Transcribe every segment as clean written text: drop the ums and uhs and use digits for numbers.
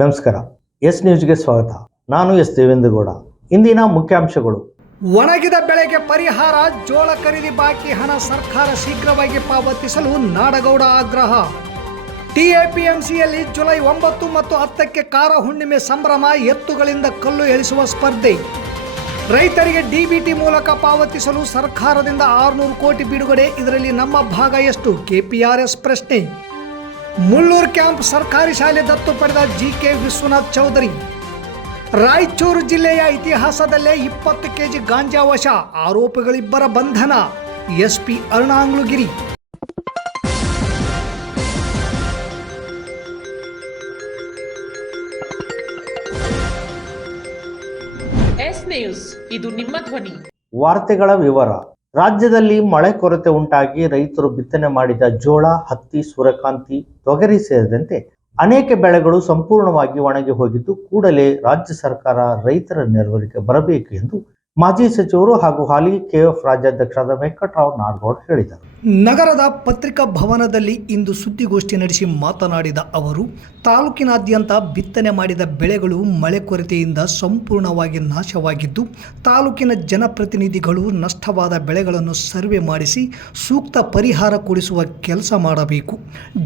ನಮಸ್ಕಾರ. ಎಸ್ ನ್ಯೂಸ್ಗೆ ಸ್ವಾಗತ. ನಾನು ಎಸ್ ದೇವೇಂದ್ರಗೌಡ. ಇಂದಿನ ಮುಖ್ಯಾಂಶಗಳು. ಒಣಗಿದ ಬೆಳೆಗೆ ಪರಿಹಾರ, ಜೋಳ ಖರೀದಿ ಬಾಕಿ ಹಣ ಸರ್ಕಾರ ಶೀಘ್ರವಾಗಿ ಪಾವತಿಸಲು ನಾಡಗೌಡ ಆಗ್ರಹ. ಟಿಎಪಿಎಂಸಿಯಲ್ಲಿ ಜುಲೈ 9 ಮತ್ತು 10ಕ್ಕೆ ಕಾರ ಹುಣ್ಣಿಮೆ ಸಂಭ್ರಮ, ಎತ್ತುಗಳಿಂದ ಕಲ್ಲು ಎಳಿಸುವ ಸ್ಪರ್ಧೆ. ರೈತರಿಗೆ ಡಿಬಿಟಿ ಮೂಲಕ ಪಾವತಿಸಲು ಸರ್ಕಾರದಿಂದ 600 ಕೋಟಿ ಬಿಡುಗಡೆ, ಇದರಲ್ಲಿ ನಮ್ಮ ಭಾಗ ಎಷ್ಟು? ಕೆಪಿಆರ್ಎಸ್ ಪ್ರಶ್ನೆ. ಮುಳ್ಳೂರು ಕ್ಯಾಂಪ್ ಸರ್ಕಾರಿ ಶಾಲೆ ದತ್ತು ಪಡೆದ ಜಿಕೆ ವಿಶ್ವನಾಥ್ ಚೌಧರಿ. ರಾಯಚೂರು ಜಿಲ್ಲೆಯ ಇತಿಹಾಸದಲ್ಲೇ 20 ಕೆಜಿ ಗಾಂಜಾ ವಶ, ಆರೋಪಿಗಳಿಬ್ಬರ ಬಂಧನ. ಎಸ್ಪಿ ಅರುಣಾಂಗ್ಲುಗಿರಿ. ಎಸ್ ನ್ಯೂಸ್, ಇದು ನಿಮ್ಮ ಧ್ವನಿ. ವಾರ್ತೆಗಳ ವಿವರ. ರಾಜ್ಯದಲ್ಲಿ ಮಳೆ ಕೊರತೆ ಉಂಟಾಗಿ ರೈತರು ಬಿತ್ತನೆ ಮಾಡಿದ ಜೋಳ, ಹತ್ತಿ, ಸೂರ್ಯಕಾಂತಿ, ತೊಗರಿ ಸೇರಿದಂತೆ ಅನೇಕ ಬೆಳೆಗಳು ಸಂಪೂರ್ಣವಾಗಿ ಒಣಗಿ ಹೋಗಿದ್ದು, ಕೂಡಲೇ ರಾಜ್ಯ ಸರ್ಕಾರ ರೈತರ ನೆರವಿಗೆ ಬರಬೇಕು ಎಂದು ಮಾಜಿ ಸಚಿವರು ಹಾಗೂ ಹಾಲಿ ಕೆಎಫ್ ರಾಜ್ಯಾಧ್ಯಕ್ಷರಾದ ವೆಂಕಟರಾವ್ ನಾಡಗೌಡ ಹೇಳಿದರು. ನಗರದ ಪತ್ರಿಕಾ ಭವನದಲ್ಲಿ ಇಂದು ಸುದ್ದಿಗೋಷ್ಠಿ ನಡೆಸಿ ಮಾತನಾಡಿದ ಅವರು, ತಾಲೂಕಿನಾದ್ಯಂತ ಬಿತ್ತನೆ ಮಾಡಿದ ಬೆಳೆಗಳು ಮಳೆ ಕೊರತೆಯಿಂದ ಸಂಪೂರ್ಣವಾಗಿ ನಾಶವಾಗಿದ್ದು, ತಾಲೂಕಿನ ಜನಪ್ರತಿನಿಧಿಗಳು ನಷ್ಟವಾದ ಬೆಳೆಗಳನ್ನು ಸರ್ವೆ ಮಾಡಿಸಿ ಸೂಕ್ತ ಪರಿಹಾರ ಕೊಡಿಸುವ ಕೆಲಸ ಮಾಡಬೇಕು.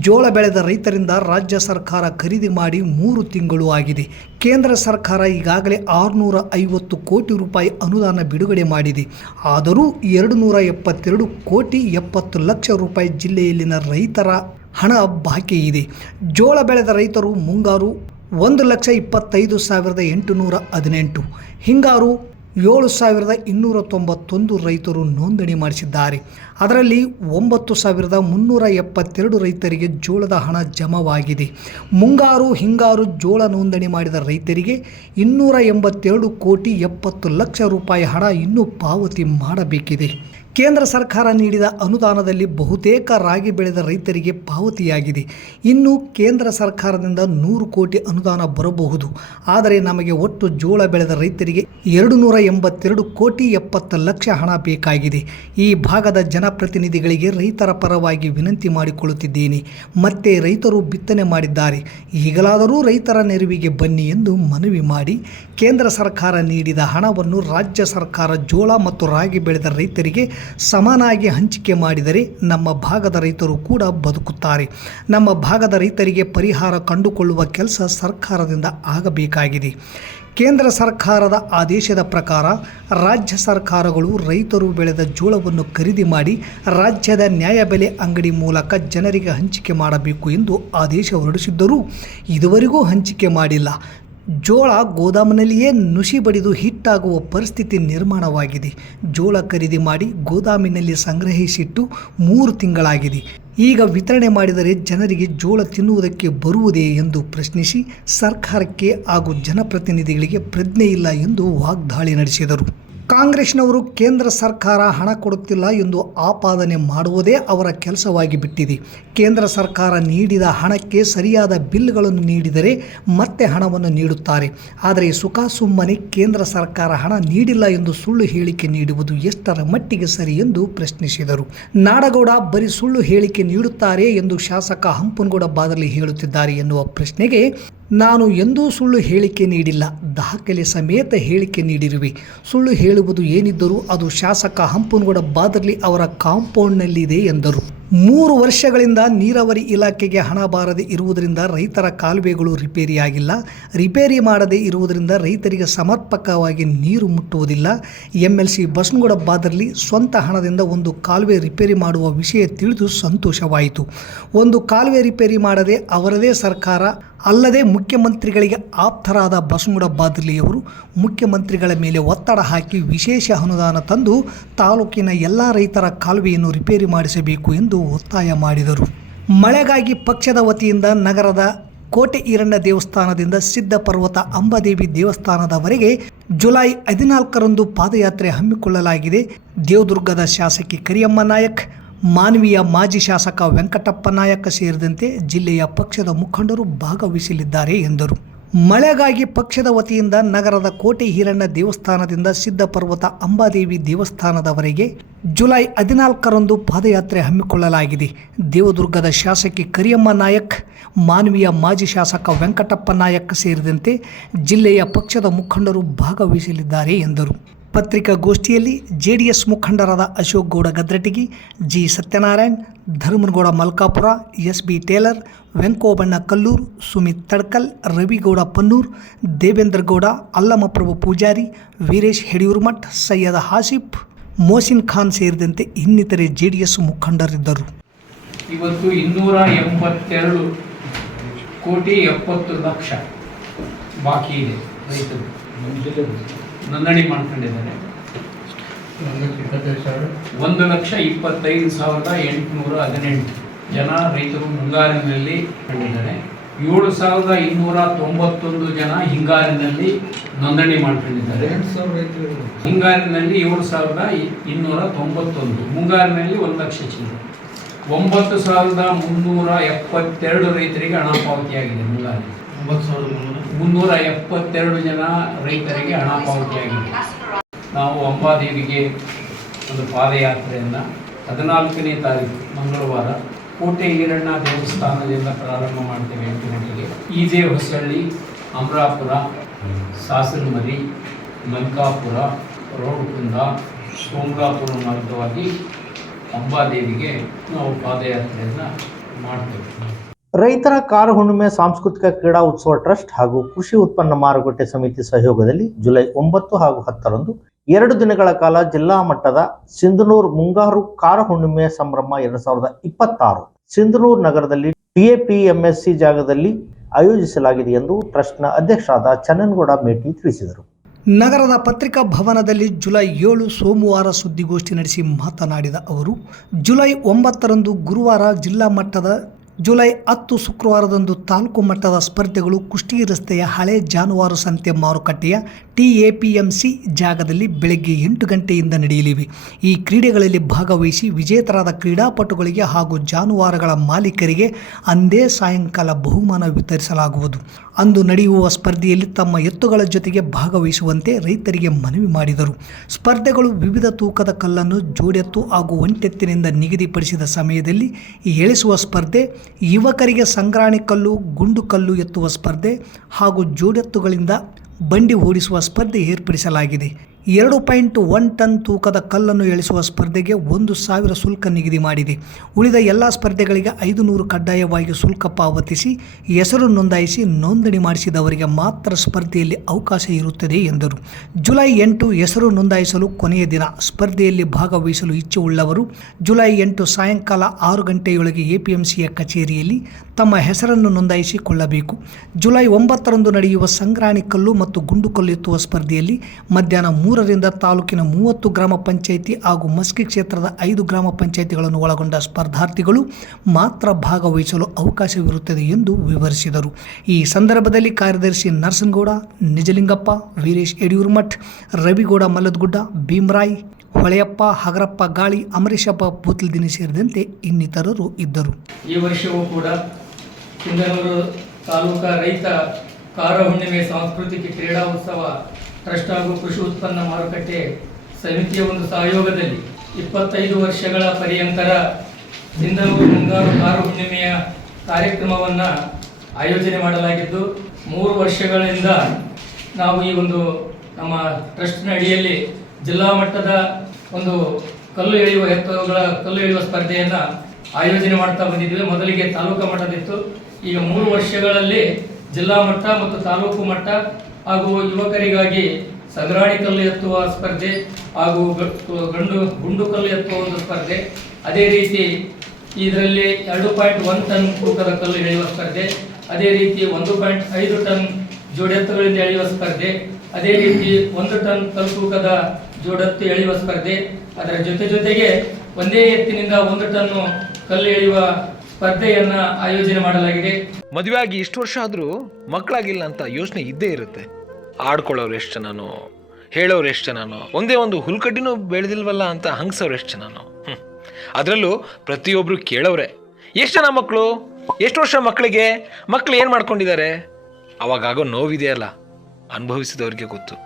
ಜೋಳ ಬೆಳೆದ ರೈತರಿಂದ ರಾಜ್ಯ ಸರ್ಕಾರ ಖರೀದಿ ಮಾಡಿ 3 ತಿಂಗಳು ಆಗಿದೆ. ಕೇಂದ್ರ ಸರ್ಕಾರ ಈಗಾಗಲೇ 650 ಕೋಟಿ ರೂಪಾಯಿ ಅನುದಾನ ಬಿಡುಗಡೆ ಮಾಡಿದೆ. ಆದರೂ 272 ಕೋಟಿ 70 ಲಕ್ಷ ರೂಪಾಯಿ ಜಿಲ್ಲೆಯಲ್ಲಿನ ರೈತರ ಹಣ ಬಾಕಿ ಇದೆ. ಜೋಳ ಬೆಳೆದ ರೈತರು ಮುಂಗಾರು 1,25,818, ಹಿಂಗಾರು 7,291 ರೈತರು ನೋಂದಣಿ ಮಾಡಿಸಿದ್ದಾರೆ. ಅದರಲ್ಲಿ 9,372 ರೈತರಿಗೆ ಜೋಳದ ಹಣ ಜಮಾವಾಗಿದೆ. ಮುಂಗಾರು, ಹಿಂಗಾರು ಜೋಳ ನೋಂದಣಿ ಮಾಡಿದ ರೈತರಿಗೆ 282 ಕೋಟಿ 70 ಲಕ್ಷ ರೂಪಾಯಿ ಹಣ ಇನ್ನೂ ಪಾವತಿ ಮಾಡಬೇಕಿದೆ. ಕೇಂದ್ರ ಸರ್ಕಾರ ನೀಡಿದ ಅನುದಾನದಲ್ಲಿ ಬಹುತೇಕ ರಾಗಿ ಬೆಳೆದ ರೈತರಿಗೆ ಪಾವತಿಯಾಗಿದೆ. ಇನ್ನು ಕೇಂದ್ರ ಸರ್ಕಾರದಿಂದ 100 ಕೋಟಿ ಅನುದಾನ ಬರಬಹುದು. ಆದರೆ ನಮಗೆ ಒಟ್ಟು ಜೋಳ ಬೆಳೆದ ರೈತರಿಗೆ 282 ಕೋಟಿ 70 ಲಕ್ಷ ಹಣ ಬೇಕಾಗಿದೆ. ಈ ಭಾಗದ ಜನಪ್ರತಿನಿಧಿಗಳಿಗೆ ರೈತರ ಪರವಾಗಿ ವಿನಂತಿ ಮಾಡಿಕೊಳ್ಳುತ್ತಿದ್ದೇನೆ. ಮತ್ತೆ ರೈತರು ಬಿತ್ತನೆ ಮಾಡಿದ್ದಾರೆ, ಈಗಲಾದರೂ ರೈತರ ನೆರವಿಗೆ ಬನ್ನಿ ಎಂದು ಮನವಿ ಮಾಡಿ, ಕೇಂದ್ರ ಸರ್ಕಾರ ನೀಡಿದ ಹಣವನ್ನು ರಾಜ್ಯ ಸರ್ಕಾರ ಜೋಳ ಮತ್ತು ರಾಗಿ ಬೆಳೆದ ರೈತರಿಗೆ ಸಮಾನಾಗಿ ಹಂಚಿಕೆ ಮಾಡಿದರೆ ನಮ್ಮ ಭಾಗದ ರೈತರು ಕೂಡ ಬದುಕುತ್ತಾರೆ. ನಮ್ಮ ಭಾಗದ ರೈತರಿಗೆ ಪರಿಹಾರ ಕಂಡುಕೊಳ್ಳುವ ಕೆಲಸ ಸರ್ಕಾರದಿಂದ ಆಗಬೇಕಾಗಿದೆ. ಕೇಂದ್ರ ಸರ್ಕಾರದ ಆದೇಶದ ಪ್ರಕಾರ ರಾಜ್ಯ ಸರ್ಕಾರಗಳು ರೈತರು ಬೆಳೆದ ಜೋಳವನ್ನು ಖರೀದಿ ಮಾಡಿ ರಾಜ್ಯದ ನ್ಯಾಯಬೆಲೆ ಅಂಗಡಿ ಮೂಲಕ ಜನರಿಗೆ ಹಂಚಿಕೆ ಮಾಡಬೇಕು ಎಂದು ಆದೇಶ ಹೊರಡಿಸಿದ್ದರೂ ಇದುವರೆಗೂ ಹಂಚಿಕೆ ಮಾಡಿಲ್ಲ. ಜೋಳ ಗೋದಾಮಿನಲ್ಲಿಯೇ ನುಸಿ ಬಡಿದು ಹಿಟ್ಟಾಗುವ ಪರಿಸ್ಥಿತಿ ನಿರ್ಮಾಣವಾಗಿದೆ. ಜೋಳ ಖರೀದಿ ಮಾಡಿ ಗೋದಾಮಿನಲ್ಲಿ ಸಂಗ್ರಹಿಸಿಟ್ಟು 3 ತಿಂಗಳಾಗಿದೆ. ಈಗ ವಿತರಣೆ ಮಾಡಿದರೆ ಜನರಿಗೆ ಜೋಳ ತಿನ್ನುವುದಕ್ಕೆ ಬರುವುದೇ ಎಂದು ಪ್ರಶ್ನಿಸಿ ಸರ್ಕಾರಕ್ಕೆ ಹಾಗೂ ಜನಪ್ರತಿನಿಧಿಗಳಿಗೆ ಪ್ರಜ್ಞೆ ಇಲ್ಲ ಎಂದು ವಾಗ್ದಾಳಿ ನಡೆಸಿದರು. ಕಾಂಗ್ರೆಸ್ನವರು ಕೇಂದ್ರ ಸರ್ಕಾರ ಹಣ ಕೊಡುತ್ತಿಲ್ಲ ಎಂದು ಆಪಾದನೆ ಮಾಡುವುದೇ ಅವರ ಕೆಲಸವಾಗಿ ಬಿಟ್ಟಿದೆ. ಕೇಂದ್ರ ಸರ್ಕಾರ ನೀಡಿದ ಹಣಕ್ಕೆ ಸರಿಯಾದ ಬಿಲ್ಗಳನ್ನು ನೀಡಿದರೆ ಮತ್ತೆ ಹಣವನ್ನು ನೀಡುತ್ತಾರೆ. ಆದರೆ ಸುಮ್ಮನೆ ಕೇಂದ್ರ ಸರ್ಕಾರ ಹಣ ನೀಡಿಲ್ಲ ಎಂದು ಸುಳ್ಳು ಹೇಳಿಕೆ ನೀಡುವುದು ಎಷ್ಟರ ಮಟ್ಟಿಗೆ ಸರಿ ಎಂದು ಪ್ರಶ್ನಿಸಿದರು. ನಾಡಗೌಡ ಬರೀ ಸುಳ್ಳು ಹೇಳಿಕೆ ನೀಡುತ್ತಾರೆ ಎಂದು ಶಾಸಕ ಹಂಪನಗೌಡ ಬಾದರ್ಲಿ ಹೇಳುತ್ತಿದ್ದಾರೆ ಎನ್ನುವ ಪ್ರಶ್ನೆಗೆ, ನಾನು ಎಂದೂ ಸುಳ್ಳು ಹೇಳಿಕೆ ನೀಡಿಲ್ಲ, ದಾಖಲೆ ಸಮೇತ ಹೇಳಿಕೆ ನೀಡಿರುವೆ. ಸುಳ್ಳು ಹೇಳುವುದು ಏನಿದ್ದರೂ ಅದು ಶಾಸಕ ಹಂಪನಗೌಡ ಬಾದರ್ಲಿ ಅವರ ಕಾಂಪೌಂಡ್ನಲ್ಲಿದೆ ಎಂದರು. 3 ವರ್ಷಗಳಿಂದ ನೀರಾವರಿ ಇಲಾಖೆಗೆ ಹಣ ಬಾರದೆ ಇರುವುದರಿಂದ ರೈತರ ಕಾಲುವೆಗಳು ರಿಪೇರಿಯಾಗಿಲ್ಲ. ರಿಪೇರಿ ಮಾಡದೇ ಇರುವುದರಿಂದ ರೈತರಿಗೆ ಸಮರ್ಪಕವಾಗಿ ನೀರು ಮುಟ್ಟುವುದಿಲ್ಲ. MLC ಬಸನಗೌಡ ಬಾದರ್ಲಿ ಸ್ವಂತ ಹಣದಿಂದ ಒಂದು ಕಾಲುವೆ ರಿಪೇರಿ ಮಾಡುವ ವಿಷಯ ತಿಳಿದು ಸಂತೋಷವಾಯಿತು. ಒಂದು ಕಾಲುವೆ ರಿಪೇರಿ ಮಾಡದೆ ಅವರದೇ ಸರ್ಕಾರ ಅಲ್ಲದೆ ಮುಖ್ಯಮಂತ್ರಿಗಳಿಗೆ ಆಪ್ತರಾದ ಬಸನಗೌಡ ಬಾದರ್ಲಿಯವರು ಮುಖ್ಯಮಂತ್ರಿಗಳ ಮೇಲೆ ಒತ್ತಡ ಹಾಕಿ ವಿಶೇಷ ಅನುದಾನ ತಂದು ತಾಲೂಕಿನ ಎಲ್ಲ ರೈತರ ಕಾಲುವೆಯನ್ನು ರಿಪೇರಿ ಮಾಡಿಸಬೇಕು ಎಂದು ಒತ್ತಾಯ ಮಾಡಿದರು. ಮಳೆಗಾಗಿ ಪಕ್ಷದ ವತಿಯಿಂದ ನಗರದ ಕೋಟೆ ಈರಣ್ಣ ದೇವಸ್ಥಾನದಿಂದ ಸಿದ್ಧಪರ್ವತ ಅಂಬಾದೇವಿ ದೇವಸ್ಥಾನದವರೆಗೆ ಜುಲೈ 14ರಂದು ಪಾದಯಾತ್ರೆ ಹಮ್ಮಿಕೊಳ್ಳಲಾಗಿದೆ. ದೇವದುರ್ಗದ ಶಾಸಕಿ ಕರಿಯಮ್ಮ ನಾಯಕ್, ಮಾನ್ವಿಯ ಮಾಜಿ ಶಾಸಕ ವೆಂಕಟಪ್ಪ ನಾಯಕ ಸೇರಿದಂತೆ ಜಿಲ್ಲೆಯ ಪಕ್ಷದ ಮುಖಂಡರು ಭಾಗವಹಿಸಲಿದ್ದಾರೆ ಎಂದರು. ಮಳೆಗಾಗಿ ಪಕ್ಷದ ವತಿಯಿಂದ ನಗರದ ಕೋಟೆ ಹಿರಣ್ಣ ದೇವಸ್ಥಾನದಿಂದ ಸಿದ್ಧಪರ್ವತ ಅಂಬಾದೇವಿ ದೇವಸ್ಥಾನದವರೆಗೆ ಜುಲೈ 14ರಂದು ಪಾದಯಾತ್ರೆ ಹಮ್ಮಿಕೊಳ್ಳಲಾಗಿದೆ. ದೇವದುರ್ಗದ ಶಾಸಕಿ ಕರಿಯಮ್ಮ ನಾಯಕ್, ಮಾನ್ವಿಯ ಮಾಜಿ ಶಾಸಕ ವೆಂಕಟಪ್ಪ ನಾಯಕ್ ಸೇರಿದಂತೆ ಜಿಲ್ಲೆಯ ಪಕ್ಷದ ಮುಖಂಡರು ಭಾಗವಹಿಸಲಿದ್ದಾರೆ ಎಂದರು. ಪತ್ರಿಕಾಗೋಷ್ಠಿಯಲ್ಲಿ ಜೆಡಿಎಸ್ ಮುಖಂಡರಾದ Ashok Gowda Gadratagi, G Satyanarayan, Dharmanagouda Malkapur, S B. Tailor, Venkobanna Kallur, Sumit Tadkal, Ravigowda Pannur, Devendra Gowda, Allamaprabhu Pujari, Veeresh Hediyurmath, Syed Hasif, Mohsin Khan ಸೇರಿದಂತೆ ಇನ್ನಿತರೆ ಜೆಡಿಎಸ್ ಮುಖಂಡರಿದ್ದರು. ಇವತ್ತು 282 ಕೋಟಿ 70 ಲಕ್ಷ ಬಾಕಿ ಇದೆ. ರೈತರು ನೋಂದಣಿ ಮಾಡ್ಕೊಂಡಿದ್ದಾರೆ. 1,25,818 ಜನ ರೈತರು ಮುಂಗಾರಿನಲ್ಲಿ ಕಂಡಿದ್ದಾರೆ. 7,291 ಜನ ಹಿಂಗಾರಿನಲ್ಲಿ ನೋಂದಣಿ ಮಾಡ್ಕೊಂಡಿದ್ದಾರೆ. ಹಿಂಗಾರಿನಲ್ಲಿ 7,291, ಮುಂಗಾರಿನಲ್ಲಿ 1,00,000 ಚಿಲ್ಲರೆ. 9,372 ರೈತರಿಗೆ ಹಣ ಪಾವತಿಯಾಗಿದೆ. ಮುಂಗಾರಿ 372 ಜನ ರೈತರಿಗೆ ಹಣ ಪಾವತಿಯಾಗಿದೆ. ನಾವು ಅಂಬಾದೇವಿಗೆ ಒಂದು ಪಾದಯಾತ್ರೆಯನ್ನು 14ನೇ ತಾರೀಕು ಮಂಗಳವಾರ ಕೋಟೆ ಈರಣ್ಣ ದೇವಸ್ಥಾನದಿಂದ ಪ್ರಾರಂಭ ಮಾಡ್ತೇವೆ. 8 ಗಂಟೆಗೆ ಈಜೆ ಹೊಸಳ್ಳಿ, ಅಮರಾಪುರ, ಸಾಸನಮರಿ, ಮಲ್ಕಾಪುರ, ರೋಡ್ಕುಂದ, ಸೋಮರಾಪುರ ಮಾರ್ಗವಾಗಿ ಅಂಬಾದೇವಿಗೆ ನಾವು ಪಾದಯಾತ್ರೆಯನ್ನು ಮಾಡ್ತೇವೆ. ರೈತರ ಕಾರ ಹುಣ್ಣಿಮೆ ಸಾಂಸ್ಕೃತಿಕ ಕ್ರೀಡಾ ಉತ್ಸವ ಟ್ರಸ್ಟ್ ಹಾಗೂ ಕೃಷಿ ಉತ್ಪನ್ನ ಮಾರುಕಟ್ಟೆ ಸಮಿತಿ ಸಹಯೋಗದಲ್ಲಿ ಜುಲೈ 9 ಹಾಗೂ 10ರಂದು 2 ದಿನಗಳ ಕಾಲ ಜಿಲ್ಲಾ ಮಟ್ಟದ ಸಿಂಧನೂರು ಮುಂಗಾರು ಕಾರ ಹುಣ್ಣಿಮೆ ಸಂಭ್ರಮ 2026 ಸಿಂಧನೂರು ನಗರದಲ್ಲಿ TAPMSC ಜಾಗದಲ್ಲಿ ಆಯೋಜಿಸಲಾಗಿದೆ ಎಂದು ಟ್ರಸ್ಟ್ನ ಅಧ್ಯಕ್ಷರಾದ ಚನ್ನನಗೌಡ ಮೇಟಿ ತಿಳಿಸಿದರು. ನಗರದ ಪತ್ರಿಕಾ ಭವನದಲ್ಲಿ ಜುಲೈ 7 ಸೋಮವಾರ ಸುದ್ದಿಗೋಷ್ಠಿ ನಡೆಸಿ ಮಾತನಾಡಿದ ಅವರು, ಜುಲೈ 9ರಂದು ಗುರುವಾರ ಜಿಲ್ಲಾ ಮಟ್ಟದ, ಜುಲೈ 10 ಶುಕ್ರವಾರದಂದು ತಾಲೂಕು ಮಟ್ಟದ ಸ್ಪರ್ಧೆಗಳು ಕುಷ್ಟಗಿ ರಸ್ತೆಯ ಹಳೆ ಜಾನುವಾರು ಸಂತೆ ಮಾರುಕಟ್ಟೆಯ TAPMC ಜಾಗದಲ್ಲಿ ಬೆಳಗ್ಗೆ 8 ಗಂಟೆಯಿಂದ ನಡೆಯಲಿವೆ. ಈ ಕ್ರೀಡೆಗಳಲ್ಲಿ ಭಾಗವಹಿಸಿ ವಿಜೇತರಾದ ಕ್ರೀಡಾಪಟುಗಳಿಗೆ ಹಾಗೂ ಜಾನುವಾರುಗಳ ಮಾಲೀಕರಿಗೆ ಅಂದೇ ಸಾಯಂಕಾಲ ಬಹುಮಾನ ವಿತರಿಸಲಾಗುವುದು. ಅಂದು ನಡೆಯುವ ಸ್ಪರ್ಧೆಯಲ್ಲಿ ತಮ್ಮ ಎತ್ತುಗಳ ಜೊತೆಗೆ ಭಾಗವಹಿಸುವಂತೆ ರೈತರಿಗೆ ಮನವಿ ಮಾಡಿದರು. ಸ್ಪರ್ಧೆಗಳು ವಿವಿಧ ತೂಕದ ಕಲ್ಲನ್ನು ಜೋಡೆತ್ತು ಹಾಗೂ ಒಂಟೆತ್ತಿನಿಂದ ನಿಗದಿಪಡಿಸಿದ ಸಮಯದಲ್ಲಿ ಎಳೆಸುವ ಸ್ಪರ್ಧೆ, ಯುವಕರಿಗೆ ಸಂಗ್ರಾಣಿ ಕಲ್ಲು, ಗುಂಡು ಕಲ್ಲು ಎತ್ತುವ ಸ್ಪರ್ಧೆ ಹಾಗೂ ಜೋಡೆತ್ತುಗಳಿಂದ ಬಂಡಿ ಓಡಿಸುವ ಸ್ಪರ್ಧೆ ಏರ್ಪಡಿಸಲಾಗಿದೆ. 2.1 ಟನ್ ತೂಕದ ಕಲ್ಲನ್ನು ಎಳೆಸುವ ಸ್ಪರ್ಧೆಗೆ 1,000 ಶುಲ್ಕ ನಿಗದಿ ಮಾಡಿದೆ. ಉಳಿದ ಎಲ್ಲ ಸ್ಪರ್ಧೆಗಳಿಗೆ 500 ಕಡ್ಡಾಯವಾಗಿ ಶುಲ್ಕ ಪಾವತಿಸಿ ಹೆಸರು ನೋಂದಾಯಿಸಿ ನೋಂದಣಿ ಮಾಡಿಸಿದವರಿಗೆ ಮಾತ್ರ ಸ್ಪರ್ಧೆಯಲ್ಲಿ ಅವಕಾಶ ಇರುತ್ತದೆ ಎಂದರು. ಜುಲೈ 8 ಹೆಸರು ನೋಂದಾಯಿಸಲು ಕೊನೆಯ ದಿನ. ಸ್ಪರ್ಧೆಯಲ್ಲಿ ಭಾಗವಹಿಸಲು ಇಚ್ಛೆ ಉಳ್ಳವರು ಜುಲೈ 8 ಸಾಯಂಕಾಲ 6 ಗಂಟೆಯೊಳಗೆ APMCಯ ಕಚೇರಿಯಲ್ಲಿ ತಮ್ಮ ಹೆಸರನ್ನು ನೋಂದಾಯಿಸಿಕೊಳ್ಳಬೇಕು. ಜುಲೈ 9ರಂದು ನಡೆಯುವ ಸಂಗ್ರಾಣಿ ಕಲ್ಲು ಮತ್ತು ಗುಂಡು ಕಲ್ಲು ಎತ್ತುವ ಸ್ಪರ್ಧೆಯಲ್ಲಿ ಮಧ್ಯಾಹ್ನ 3ರಿಂದ ತಾಲೂಕಿನ 30 ಗ್ರಾಮ ಪಂಚಾಯಿತಿ ಹಾಗೂ ಮಸ್ಕಿ ಕ್ಷೇತ್ರದ 5 ಗ್ರಾಮ ಪಂಚಾಯಿತಿಗಳನ್ನು ಒಳಗೊಂಡ ಸ್ಪರ್ಧಾರ್ಥಿಗಳು ಮಾತ್ರ ಭಾಗವಹಿಸಲು ಅವಕಾಶವಿರುತ್ತದೆ ಎಂದು ವಿವರಿಸಿದರು. ಈ ಸಂದರ್ಭದಲ್ಲಿ ಕಾರ್ಯದರ್ಶಿ ನರಸನಗೌಡ, ನಿಜಲಿಂಗಪ್ಪ, ವೀರೇಶ್ ಯಡಿಯೂರ್ಮಠ್, ರವಿಗೌಡ ಮಲ್ಲದಗುಡ್ಡ, ಭೀಮರಾಯ್, ಹೊಳೆಯಪ್ಪ, ಹಗರಪ್ಪ ಗಾಳಿ, ಅಮರೇಶಪ್ಪ ಬೂತ್ಲದಿನಿ ಸೇರಿದಂತೆ ಇನ್ನಿತರರು ಇದ್ದರು. ಈ ವರ್ಷವೂ ಕೂಡ ಸಿಂಧನೂರು ತಾಲೂಕಾ ರೈತ ಕಾರ ಹುಣ್ಣಿಮೆ ಸಾಂಸ್ಕೃತಿಕ ಕ್ರೀಡಾ ಉತ್ಸವ ಟ್ರಸ್ಟ್ ಹಾಗೂ ಕೃಷಿ ಉತ್ಪನ್ನ ಮಾರುಕಟ್ಟೆ ಸಮಿತಿಯ ಒಂದು ಸಹಯೋಗದಲ್ಲಿ 25 ವರ್ಷಗಳ ಪರ್ಯಂತರ ಸಿಂಧನೂರು ಮುಂಗಾರು ಕಾರ ಹುಣ್ಣಿಮೆಯ ಕಾರ್ಯಕ್ರಮವನ್ನು ಆಯೋಜನೆ ಮಾಡಲಾಗಿದ್ದು, 3 ವರ್ಷಗಳಿಂದ ನಾವು ಈ ಒಂದು ನಮ್ಮ ಟ್ರಸ್ಟ್ನ ಅಡಿಯಲ್ಲಿ ಜಿಲ್ಲಾ ಮಟ್ಟದ ಒಂದು ಕಲ್ಲು ಎಳೆಯುವ ಸ್ಪರ್ಧೆಯನ್ನು ಆಯೋಜನೆ ಮಾಡ್ತಾ ಬಂದಿದ್ದೇವೆ. ಮೊದಲಿಗೆ ತಾಲೂಕು ಮಟ್ಟದಿತ್ತು. ಈಗ 3 ವರ್ಷಗಳಲ್ಲಿ ಜಿಲ್ಲಾ ಮಟ್ಟ ಮತ್ತು ತಾಲೂಕು ಮಟ್ಟ ಹಾಗೂ ಯುವಕರಿಗಾಗಿ ಸಂಗ್ರಾಣಿ ಕಲ್ಲು ಎತ್ತುವ ಸ್ಪರ್ಧೆ ಹಾಗೂ ಗುಂಡು ಕಲ್ಲು ಎತ್ತುವ ಒಂದು ಸ್ಪರ್ಧೆ, ಅದೇ ರೀತಿ ಇದರಲ್ಲಿ 2.1 ಟನ್ ತೂಕದ ಕಲ್ಲು ಎಳೆಯುವ ಸ್ಪರ್ಧೆ, ಅದೇ ರೀತಿ 1.5 ಟನ್ ಜೋಡೆತ್ತುಗಳಿಂದ ಎಳೆಯುವ ಸ್ಪರ್ಧೆ, ಅದೇ ರೀತಿ 1 ಟನ್ ಕಲ್ಲು ತೂಕದ ಜೋಡೆತ್ತು ಎಳೆಯುವ ಸ್ಪರ್ಧೆ, ಅದರ ಜೊತೆಗೆ ಒಂದೇ ಎತ್ತಿನಿಂದ 1 ಟನ್ನು ಕಲ್ಲು ಎಳೆಯುವ ಸ್ಪರ್ಧೆಯನ್ನ ಆಯೋಜನೆ ಮಾಡಲಾಗಿದೆ. ಮದುವೆ ಆಗಿ ಇಷ್ಟು ವರ್ಷ ಆದರೂ ಮಕ್ಕಳಾಗಿಲ್ಲ ಅಂತ ಯೋಚನೆ ಇದ್ದೇ ಇರುತ್ತೆ. ಆಡ್ಕೊಳ್ಳೋರು ಎಷ್ಟು ಜನನೋ, ಹೇಳೋರು ಎಷ್ಟು ಜನನೋ, ಒಂದೇ ಒಂದು ಹುಲ್ಕಡ್ಡಿನೂ ಬೆಳೆದಿಲ್ವಲ್ಲ ಅಂತ ಹಂಗ್ಸೋರು ಎಷ್ಟು ಜನನೋ. ಅದರಲ್ಲೂ ಪ್ರತಿಯೊಬ್ಬರು ಕೇಳೋರೆ. ಎಷ್ಟು ಜನ ಮಕ್ಕಳು, ಎಷ್ಟು ವರ್ಷ ಮಕ್ಕಳಿಗೆ, ಮಕ್ಕಳು ಏನು ಮಾಡ್ಕೊಂಡಿದ್ದಾರೆ, ಅವಾಗಾಗೋ ನೋವಿದೆಯಲ್ಲ, ಅನುಭವಿಸಿದವ್ರಿಗೆ ಗೊತ್ತು.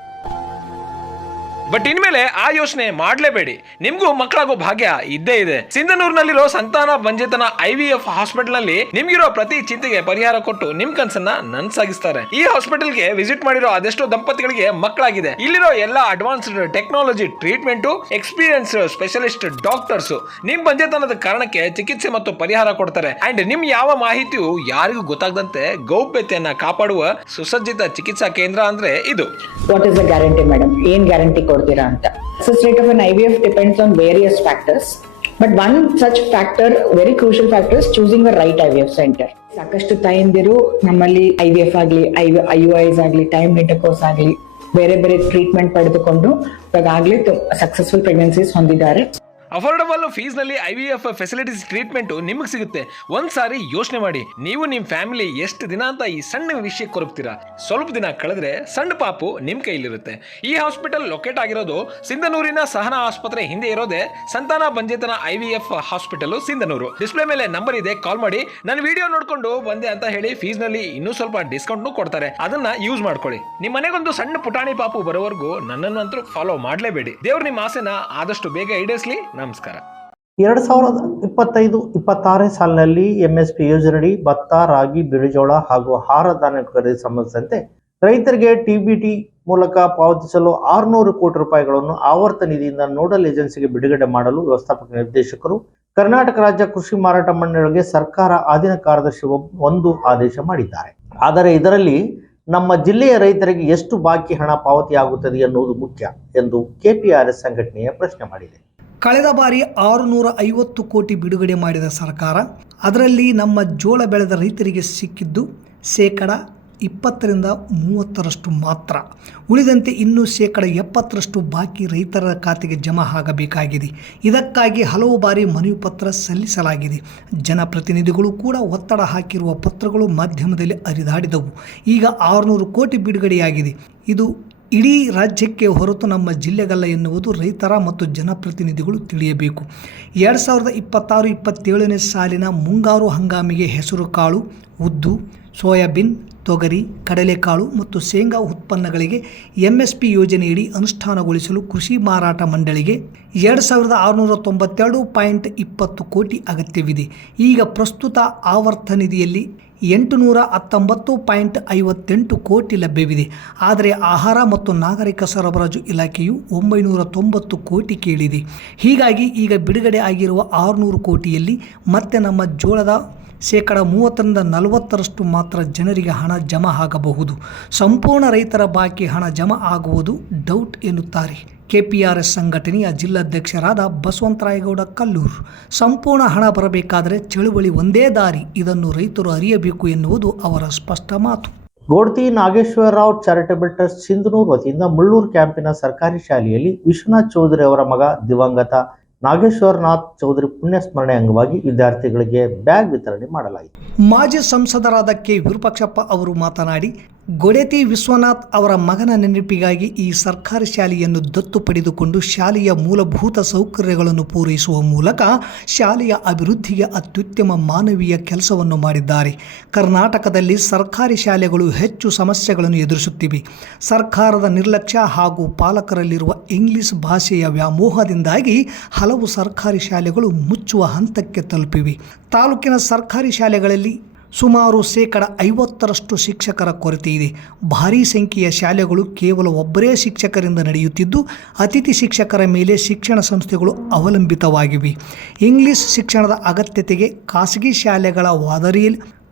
ಬಟ್ ಇನ್ಮೇಲೆ ಆ ಯೋಚನೆ ಮಾಡಲೇಬೇಡಿ. ನಿಮ್ಗೂ ಮಕ್ಕಳಾಗೋ ಭಾಗ್ಯ ಇದ್ದೇ ಇದೆ. ಸಿಂಧನೂರಿನಲ್ಲಿರೋ ಸಂತಾನ ಬಂಜೇತನ IVF ಹಾಸ್ಪಿಟಲ್ ನಲ್ಲಿ ನಿಮ್ಗಿರೋ ಪ್ರತಿ ಚಿಂತೆಗೆ ಪರಿಹಾರ ಕೊಟ್ಟು ನಿಮ್ ಕನ್ಸನ್ನ ನನ್ಸಾಗಿಸ್ತಾರೆ. ಈ ಹಾಸ್ಪಿಟಲ್ಗೆ ವಿಸಿಟ್ ಮಾಡಿರೋ ಅದೆಷ್ಟೋ ದಂಪತಿಗಳಿಗೆ ಮಕ್ಕಳಾಗಿದೆ. ಇಲ್ಲಿರೋ ಎಲ್ಲ advanced technology treatment, experience specialist doctors ನಿಮ್ ಬಂಜೇತನದ ಕಾರಣಕ್ಕೆ ಚಿಕಿತ್ಸೆ ಮತ್ತು ಪರಿಹಾರ ಕೊಡ್ತಾರೆ. ಅಂಡ್ ನಿಮ್ ಯಾವ ಮಾಹಿತಿಯು ಯಾರಿಗೂ ಗೊತ್ತಾಗದಂತೆ ಗೌಪ್ಯತೆಯನ್ನ ಕಾಪಾಡುವ ಸುಸಜ್ಜಿತ ಚಿಕಿತ್ಸಾ ಕೇಂದ್ರ ಅಂದ್ರೆ ಇದು. What is the guarantee, madam? ಏನ್ ಗ್ಯಾರಂಟಿ ಕೊಡ್ತೀರಾ ಅಂತ? Success rate of an IVF depends on various factors, but one such factor, very crucial factor, is choosing the right IVF center. ಸಾಕಷ್ಟು ತಾಯಂದಿರು ನಮ್ಮಲ್ಲಿ IVF ಆಗಲಿ, IUIs ಆಗಲಿ, ಟೈಮ್ ಇಂಟರ್ಕೋರ್ಸ್ ಆಗಲಿ, ಬೇರೆ ಬೇರೆ ಟ್ರೀಟ್ಮೆಂಟ್ ಪಡೆದುಕೊಂಡು ಇವಾಗಲೇ ಸಕ್ಸಸ್ಫುಲ್ ಪ್ರೆಗ್ನೆನ್ಸೀಸ್ ಹೊಂದಿದ್ದಾರೆ. ಅಫೋರ್ಡಬಲ್ ಫೀಸ್ ನಲ್ಲಿ IVF ಫೆಸಿಲಿಟೀಸ್ ಟ್ರೀಟ್ಮೆಂಟ್ ನಿಮಗೆ ಸಿಗುತ್ತೆ. ಒಂದ್ಸಾರಿ ಯೋಚನೆ ಮಾಡಿ, ನೀವು ನಿಮ್ ಫ್ಯಾಮಿಲಿ ಎಷ್ಟು ದಿನ ಅಂತ ಈ ಸಣ್ಣ ವಿಷಯಕ್ಕೆ ಕೊರಗ್ತೀರಾ. ಸ್ವಲ್ಪ ದಿನ ಕಳೆದ್ರೆ ಸಣ್ಣ ಪಾಪು ನಿಮ್ ಕೈಲಿರುತ್ತೆ. ಈ ಹಾಸ್ಪಿಟಲ್ ಲೊಕೇಟ್ ಆಗಿರೋದು ಸಿಂಧನೂರಿನ ಸಹನಾ ಆಸ್ಪತ್ರೆ ಹಿಂದೆ ಇರೋದೇ ಸಂತಾನ ಬಂಜೇತನ IVF ಹಾಸ್ಪಿಟಲ್ ಸಿಂಧನೂರು. ಡಿಸ್ಪ್ಲೇ ಮೇಲೆ ನಂಬರ್ ಇದೆ, ಕಾಲ್ ಮಾಡಿ. ನನ್ನ ವಿಡಿಯೋ ನೋಡ್ಕೊಂಡು ಬಂದೆ ಅಂತ ಹೇಳಿ ಫೀಸ್ ನಲ್ಲಿ ಇನ್ನೂ ಸ್ವಲ್ಪ ಡಿಸ್ಕೌಂಟ್ ಕೊಡ್ತಾರೆ, ಅದನ್ನ ಯೂಸ್ ಮಾಡ್ಕೊಳ್ಳಿ. ನಿಮ್ ಮನೆಗೊಂದು ಸಣ್ಣ ಪುಟಾಣಿ ಪಾಪು ಬರೋವರೆಗೂ ನನ್ನನ್ನಂತೂ ಫಾಲೋ ಮಾಡಲೇಬೇಡಿ. ದೇವ್ರ ನಿಮ್ಮ ಆಸೆನ ಆದಷ್ಟು ಬೇಗ ಈಡೇರಿಸಲಿ. ನಮಸ್ಕಾರ. 2025-26 ಸಾಲಿನಲ್ಲಿ MSP ಯೋಜನೆಯಡಿ ಭತ್ತ, ರಾಗಿ, ಬಿಳಿಜೋಳ ಹಾಗೂ ಆಹಾರ ಧಾನ್ಯ ಖರೀದಿ ಸಂಬಂಧಿಸಿದಂತೆ ರೈತರಿಗೆ TBT ಮೂಲಕ ಪಾವತಿಸಲು 600 ಕೋಟಿ ರೂಪಾಯಿಗಳನ್ನು ಆವರ್ತ ನಿಧಿಯಿಂದ ನೋಡಲ್ ಏಜೆನ್ಸಿಗೆ ಬಿಡುಗಡೆ ಮಾಡಲು ವ್ಯವಸ್ಥಾಪಕ ನಿರ್ದೇಶಕರು ಕರ್ನಾಟಕ ರಾಜ್ಯ ಕೃಷಿ ಮಾರಾಟ ಮಂಡಳಿಗೆ ಸರ್ಕಾರ ಅಧೀನ ಕಾರ್ಯದರ್ಶಿ ಒಂದು ಆದೇಶ ಮಾಡಿದ್ದಾರೆ. ಆದರೆ ಇದರಲ್ಲಿ ನಮ್ಮ ಜಿಲ್ಲೆಯ ರೈತರಿಗೆ ಎಷ್ಟು ಬಾಕಿ ಹಣ ಪಾವತಿಯಾಗುತ್ತದೆ ಎನ್ನುವುದು ಮುಖ್ಯ ಎಂದು KPRS ಸಂಘಟನೆಯ ಪ್ರಶ್ನೆ ಮಾಡಿದೆ. ಕಳೆದ ಬಾರಿ 650 ಕೋಟಿ ಬಿಡುಗಡೆ ಮಾಡಿದ ಸರ್ಕಾರ, ಅದರಲ್ಲಿ ನಮ್ಮ ಜೋಳ ಬೆಳೆದ ರೈತರಿಗೆ ಸಿಕ್ಕಿದ್ದು ಶೇಕಡ 20-30 ಮಾತ್ರ. ಉಳಿದಂತೆ ಇನ್ನೂ ಶೇಕಡ 70 ಬಾಕಿ ರೈತರ ಖಾತೆಗೆ ಜಮಾ ಆಗಬೇಕಾಗಿದೆ. ಇದಕ್ಕಾಗಿ ಹಲವು ಬಾರಿ ಮನವಿ ಪತ್ರ ಸಲ್ಲಿಸಲಾಗಿದೆ. ಜನಪ್ರತಿನಿಧಿಗಳು ಕೂಡ ಒತ್ತಡ ಹಾಕಿರುವ ಪತ್ರಗಳು ಮಾಧ್ಯಮದಲ್ಲಿ ಹರಿದಾಡಿದವು. ಈಗ 600 ಕೋಟಿ ಬಿಡುಗಡೆಯಾಗಿದೆ. ಇದು ಇಡೀ ರಾಜ್ಯಕ್ಕೆ ಹೊರತು ನಮ್ಮ ಜಿಲ್ಲೆಗಲ್ಲ ಎನ್ನುವುದು ರೈತರ ಮತ್ತು ಜನಪ್ರತಿನಿಧಿಗಳು ತಿಳಿಯಬೇಕು. 2026-27ನೇ ಸಾಲಿನ ಮುಂಗಾರು ಹಂಗಾಮಿಗೆ ಹೆಸರು ಕಾಳು, ಉದ್ದು, ಸೋಯಾಬೀನ್, ತೊಗರಿ, ಕಡಲೆಕಾಳು ಮತ್ತು ಶೇಂಗಾ ಉತ್ಪನ್ನಗಳಿಗೆ MSP ಯೋಜನೆಯಡಿ ಅನುಷ್ಠಾನಗೊಳಿಸಲು ಕೃಷಿ ಮಾರಾಟ ಮಂಡಳಿಗೆ 2692.20 ಕೋಟಿ ಅಗತ್ಯವಿದೆ. ಈಗ ಪ್ರಸ್ತುತ ಆವರ್ತ ನಿಧಿಯಲ್ಲಿ 819.58 ಕೋಟಿ ಲಭ್ಯವಿದೆ. ಆದರೆ ಆಹಾರ ಮತ್ತು ನಾಗರಿಕ ಸರಬರಾಜು ಇಲಾಖೆಯು 990 ಕೋಟಿ ಕೇಳಿದೆ. ಹೀಗಾಗಿ ಈಗ ಬಿಡುಗಡೆ ಆಗಿರುವ 600 ಕೋಟಿಯಲ್ಲಿ ಮತ್ತೆ ನಮ್ಮ ಜೋಳದ ಶೇಕಡ 30-40 ಮಾತ್ರ ಜನರಿಗೆ ಹಣ ಜಮಾ ಆಗಬಹುದು. ಸಂಪೂರ್ಣ ರೈತರ ಬಾಕಿ ಹಣ ಜಮಾ ಆಗುವುದು ಡೌಟ್ ಎನ್ನುತ್ತಾರೆ KPRS ಸಂಘಟನೆಯ ಜಿಲ್ಲಾಧ್ಯಕ್ಷರಾದ ಬಸವಂತರಾಯಗೌಡ ಕಲ್ಲೂರು. ಸಂಪೂರ್ಣ ಹಣ ಬರಬೇಕಾದರೆ ಚಳುವಳಿ ಒಂದೇ ದಾರಿ, ಇದನ್ನು ರೈತರು ಅರಿಯಬೇಕು ಎನ್ನುವುದು ಅವರ ಸ್ಪಷ್ಟ ಮಾತು. ಗೋಡ್ತಿ ನಾಗೇಶ್ವರರಾವ್ ಚಾರಿಟಬಲ್ ಟ್ರಸ್ಟ್ ಸಿಂಧನೂರು ವತಿಯಿಂದ ಮುಳ್ಳೂರು ಕ್ಯಾಂಪಿನ ಸರ್ಕಾರಿ ಶಾಲೆಯಲ್ಲಿ ವಿಶ್ವನಾಥ್ ಚೌಧರಿ ಅವರ ಮಗ ದಿವಂಗತ ನಾಗೇಶ್ವರನಾಥ್ ಚೌಧರಿ ಪುಣ್ಯಸ್ಮರಣೆ ಅಂಗವಾಗಿ ವಿದ್ಯಾರ್ಥಿಗಳಿಗೆ ಬ್ಯಾಗ್ ವಿತರಣೆ ಮಾಡಲಾಯಿತು. ಮಾಜಿ ಸಂಸದರಾದ K. ವಿರೂಪಾಕ್ಷಪ್ಪ ಅವರು ಮಾತನಾಡಿ, ಗೊಡೆತಿ ವಿಶ್ವನಾಥ್ ಅವರ ಮಗನ ನೆನಪಿಗಾಗಿ ಈ ಸರ್ಕಾರಿ ಶಾಲೆಯನ್ನು ದತ್ತು ಪಡೆದುಕೊಂಡು ಶಾಲೆಯ ಮೂಲಭೂತ ಸೌಕರ್ಯಗಳನ್ನು ಪೂರೈಸುವ ಮೂಲಕ ಶಾಲೆಯ ಅಭಿವೃದ್ಧಿಗೆ ಅತ್ಯುತ್ತಮ ಮಾನವೀಯ ಕೆಲಸವನ್ನು ಮಾಡಿದ್ದಾರೆ. ಕರ್ನಾಟಕದಲ್ಲಿ ಸರ್ಕಾರಿ ಶಾಲೆಗಳು ಹೆಚ್ಚು ಸಮಸ್ಯೆಗಳನ್ನು ಎದುರಿಸುತ್ತಿವೆ. ಸರ್ಕಾರದ ನಿರ್ಲಕ್ಷ್ಯ ಹಾಗೂ ಪಾಲಕರಲ್ಲಿರುವ ಇಂಗ್ಲಿಷ್ ಭಾಷೆಯ ವ್ಯಾಮೋಹದಿಂದಾಗಿ ಹಲವು ಸರ್ಕಾರಿ ಶಾಲೆಗಳು ಮುಚ್ಚುವ ಹಂತಕ್ಕೆ ತಲುಪಿವೆ. ತಾಲೂಕಿನ ಸರ್ಕಾರಿ ಶಾಲೆಗಳಲ್ಲಿ ಸುಮಾರು ಶೇಕಡ 50% ಶಿಕ್ಷಕರ ಕೊರತೆ ಇದೆ. ಭಾರೀ ಸಂಖ್ಯೆಯ ಶಾಲೆಗಳು ಕೇವಲ ಒಬ್ಬರೇ ಶಿಕ್ಷಕರಿಂದ ನಡೆಯುತ್ತಿದ್ದು, ಅತಿಥಿ ಶಿಕ್ಷಕರ ಮೇಲೆ ಶಿಕ್ಷಣ ಸಂಸ್ಥೆಗಳು ಅವಲಂಬಿತವಾಗಿವೆ. ಇಂಗ್ಲಿಷ್ ಶಿಕ್ಷಣದ ಅಗತ್ಯತೆಗೆ